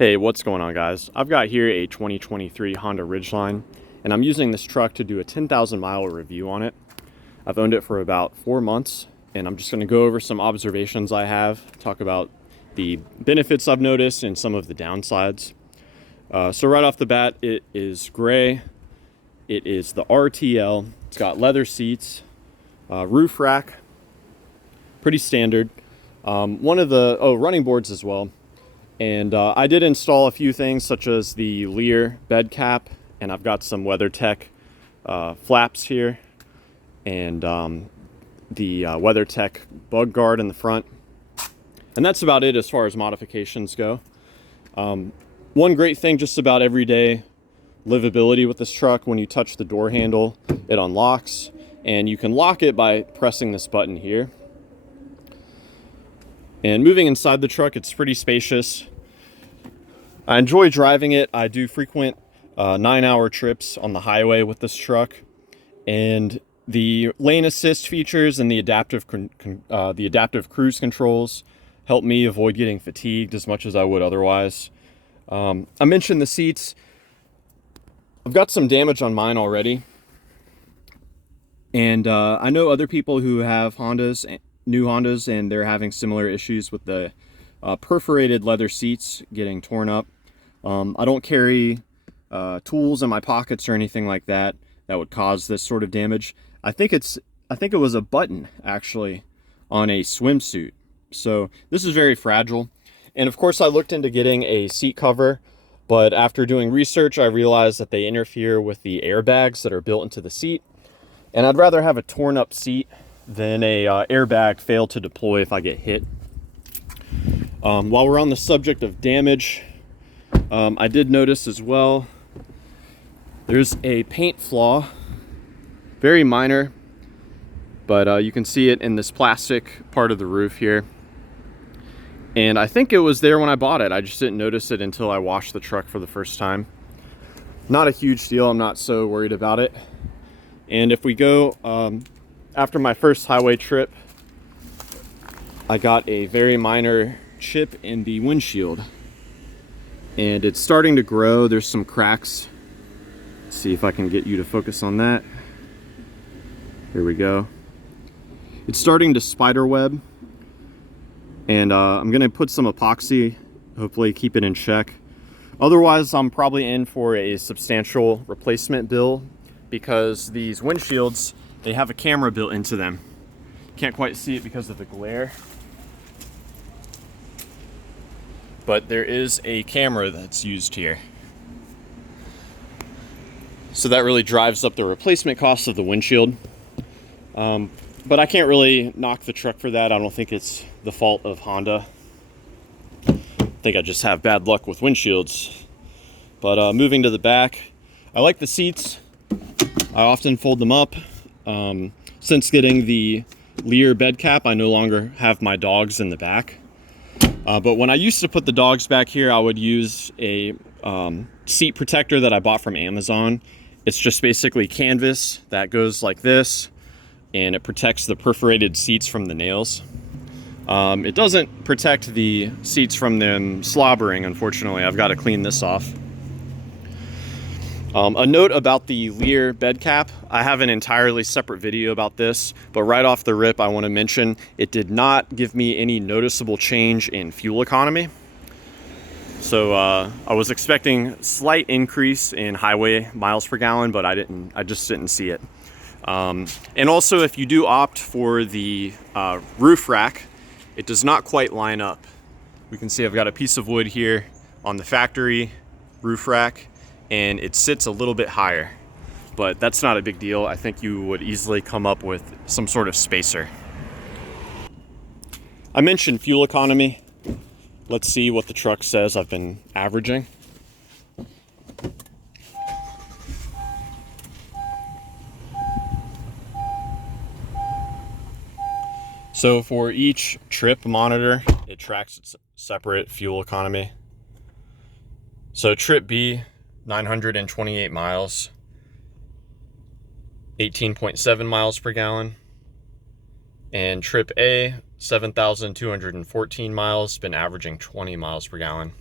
Hey, what's going on, guys? I've got here a 2023 Honda Ridgeline, and I'm using this truck to do a 10,000 mile review on it. I've owned it for about 4 months, and I'm just going to go over some observations I have, talk about the benefits I've noticed and some of the downsides. So right off the bat, it is gray. It is the RTL. It's got leather seats, roof rack, pretty standard. One of the running boards as well. And I did install a few things such as the Lear bed cap, and I've got some WeatherTech flaps here, and the WeatherTech bug guard in the front. And that's about it as far as modifications go. One great thing just about everyday livability with this truck: when you touch the door handle, it unlocks, and you can lock it by pressing this button here. And moving inside the truck, it's pretty spacious. I enjoy driving it. I do frequent 9-hour trips on the highway with this truck, and the lane assist features and the adaptive cruise controls help me avoid getting fatigued as much as I would otherwise. I mentioned the seats. I've got some damage on mine already, and I know other people who have new Hondas, and they're having similar issues with the perforated leather seats getting torn up. I don't carry tools in my pockets or anything like that would cause this sort of damage. I think it was a button actually on a swimsuit. So this is very fragile. And of course I looked into getting a seat cover, but after doing research I realized that they interfere with the airbags that are built into the seat. And I'd rather have a torn up seat than a airbag fail to deploy if I get hit. While we're on the subject of damage, I did notice as well, there's a paint flaw, very minor, but you can see it in this plastic part of the roof here. And I think it was there when I bought it. I just didn't notice it until I washed the truck for the first time. Not a huge deal. I'm not so worried about it. And if we go, after my first highway trip, I got a very minor chip in the windshield, and it's starting to grow. There's some cracks. Let's see if I can get you to focus on that. Here we go. It's starting to spider web, and I'm gonna put some epoxy, hopefully keep it in check. Otherwise, I'm probably in for a substantial replacement bill, because these windshields, they have a camera built into them. Can't quite see it because of the glare, but there is a camera that's used here. So that really drives up the replacement cost of the windshield. But I can't really knock the truck for that. I don't think it's the fault of Honda. I think I just have bad luck with windshields. But moving to the back, I like the seats. I often fold them up. Since getting the Lear bed cap, I no longer have my dogs in the back. But when I used to put the dogs back here, I would use a seat protector that I bought from Amazon. It's just basically canvas that goes like this, and it protects the perforated seats from the nails. It doesn't protect the seats from them slobbering, unfortunately. I've got to clean this off. A note about the Lear bed cap: I have an entirely separate video about this, but right off the rip I want to mention it did not give me any noticeable change in fuel economy. So I was expecting slight increase in highway miles per gallon, but I just didn't see it. And also, if you do opt for the roof rack, it does not quite line up. We can see I've got a piece of wood here on the factory roof rack, and it sits a little bit higher, but that's not a big deal. I think you would easily come up with some sort of spacer. I mentioned fuel economy. Let's see what the truck says I've been averaging. So for each trip monitor, it tracks its separate fuel economy. So trip B, 928 miles, 18.7 miles per gallon. And trip A, 7,214 miles, been averaging 20 miles per gallon.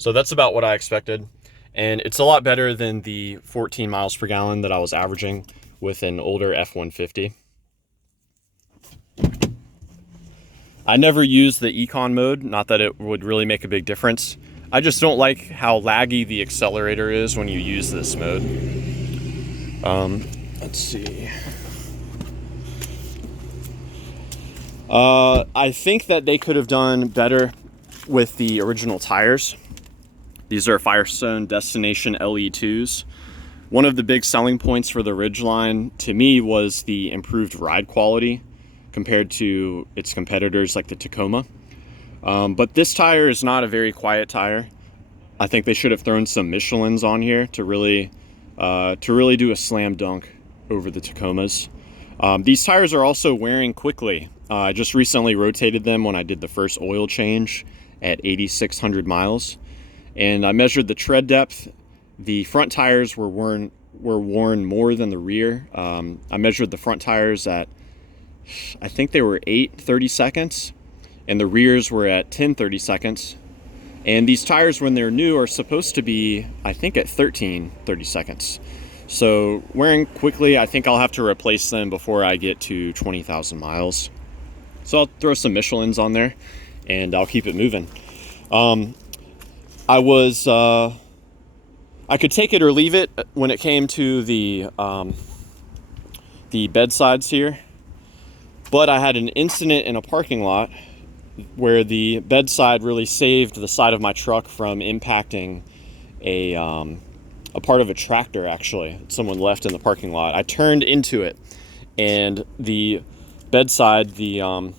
So that's about what I expected. And it's a lot better than the 14 miles per gallon that I was averaging with an older F-150. I never used the econ mode, not that it would really make a big difference. I just don't like how laggy the accelerator is when you use this mode. Let's see. I think that they could have done better with the original tires. These are Firestone Destination LE2s. One of the big selling points for the Ridgeline to me was the improved ride quality compared to its competitors like the Tacoma. But this tire is not a very quiet tire. I think they should have thrown some Michelins on here to really do a slam dunk over the Tacomas. These tires are also wearing quickly. I just recently rotated them when I did the first oil change at 8,600 miles. And I measured the tread depth. The front tires were worn more than the rear. I measured the front tires at, I think they were 8 30-seconds, and the rears were at 10 30-seconds. And these tires, when they're new, are supposed to be, I think, at 13 30-seconds. So wearing quickly, I think I'll have to replace them before I get to 20,000 miles. So I'll throw some Michelins on there, and I'll keep it moving. I could take it or leave it when it came to the bedsides here, but I had an incident in a parking lot where the bedside really saved the side of my truck from impacting a part of a tractor. Actually, someone left in the parking lot. I turned into it, and the bedside, the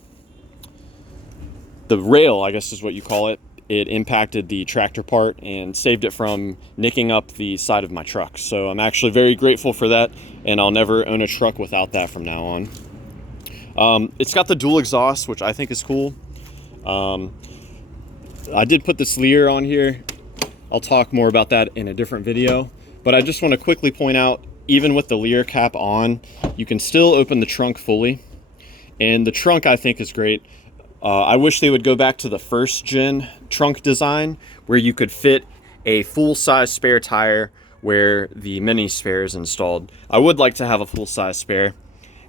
rail, I guess is what you call it, it impacted the tractor part and saved it from nicking up the side of my truck. So I'm actually very grateful for that, and I'll never own a truck without that from now on. It's got the dual exhaust, which I think is cool. I did put this Lear on here. I'll talk more about that in a different video, but I just want to quickly point out, even with the Lear cap on, you can still open the trunk fully, and the trunk I think is great. I wish they would go back to the first gen trunk design where you could fit a full-size spare tire where the mini spare is installed. I would like to have a full-size spare,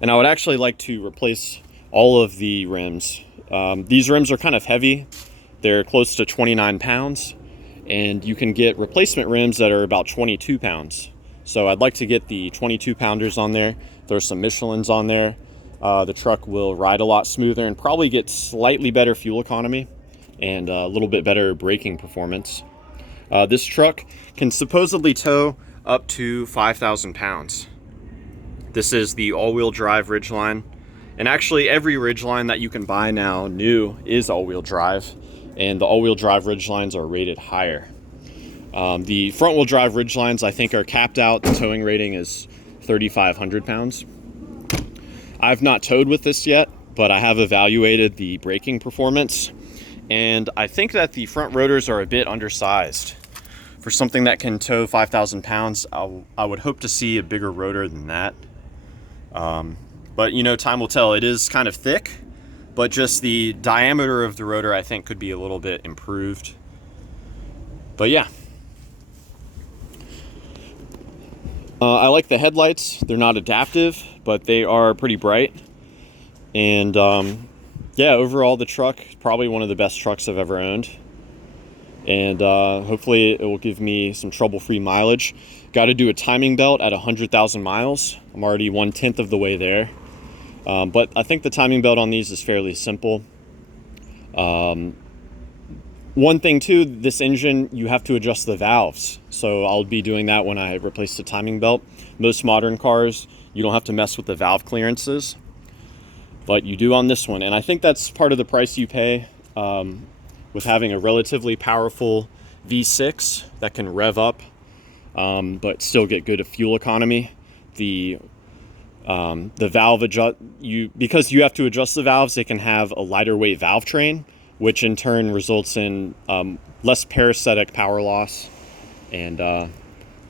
and I would actually like to replace all of the rims. These rims are kind of heavy. They're close to 29 pounds, and you can get replacement rims that are about 22 pounds. So I'd like to get the 22 pounders on there. There's some Michelins on there. The truck will ride a lot smoother and probably get slightly better fuel economy and a little bit better braking performance. This truck can supposedly tow up to 5,000 pounds. This is the all-wheel drive Ridgeline, and actually every Ridgeline that you can buy now new is all-wheel drive, and the all-wheel drive Ridgelines are rated higher. The front-wheel drive Ridgelines I think are capped out. The towing rating is 3,500 pounds. I've not towed with this yet, but I have evaluated the braking performance, and I think that the front rotors are a bit undersized. For something that can tow 5,000 pounds, I would hope to see a bigger rotor than that. But you know, time will tell. It is kind of thick, but just the diameter of the rotor I think could be a little bit improved. But yeah. I like the headlights. They're not adaptive, but they are pretty bright. And yeah, overall the truck is probably one of the best trucks I've ever owned. And hopefully it will give me some trouble-free mileage. Got to do a timing belt at 100,000 miles. I'm already 1/10 of the way there. But I think the timing belt on these is fairly simple. One thing too, this engine, you have to adjust the valves. So I'll be doing that when I replace the timing belt. Most modern cars, you don't have to mess with the valve clearances, but you do on this one. And I think that's part of the price you pay with having a relatively powerful V6 that can rev up, but still get good fuel economy. The valve adjust, because you have to adjust the valves, it can have a lighter weight valve train, which in turn results in less parasitic power loss. And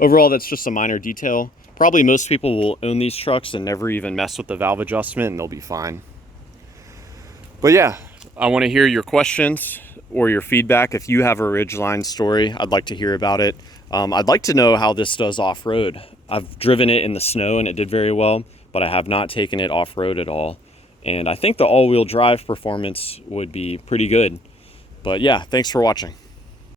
overall, that's just a minor detail. Probably most people will own these trucks and never even mess with the valve adjustment, and they'll be fine. But yeah, I want to hear your questions. or your feedback. If you have a Ridgeline story, I'd like to hear about it. I'd like to know how this does off-road. I've driven it in the snow and it did very well, but I have not taken it off-road at all. And I think the all-wheel drive performance would be pretty good. But yeah, thanks for watching.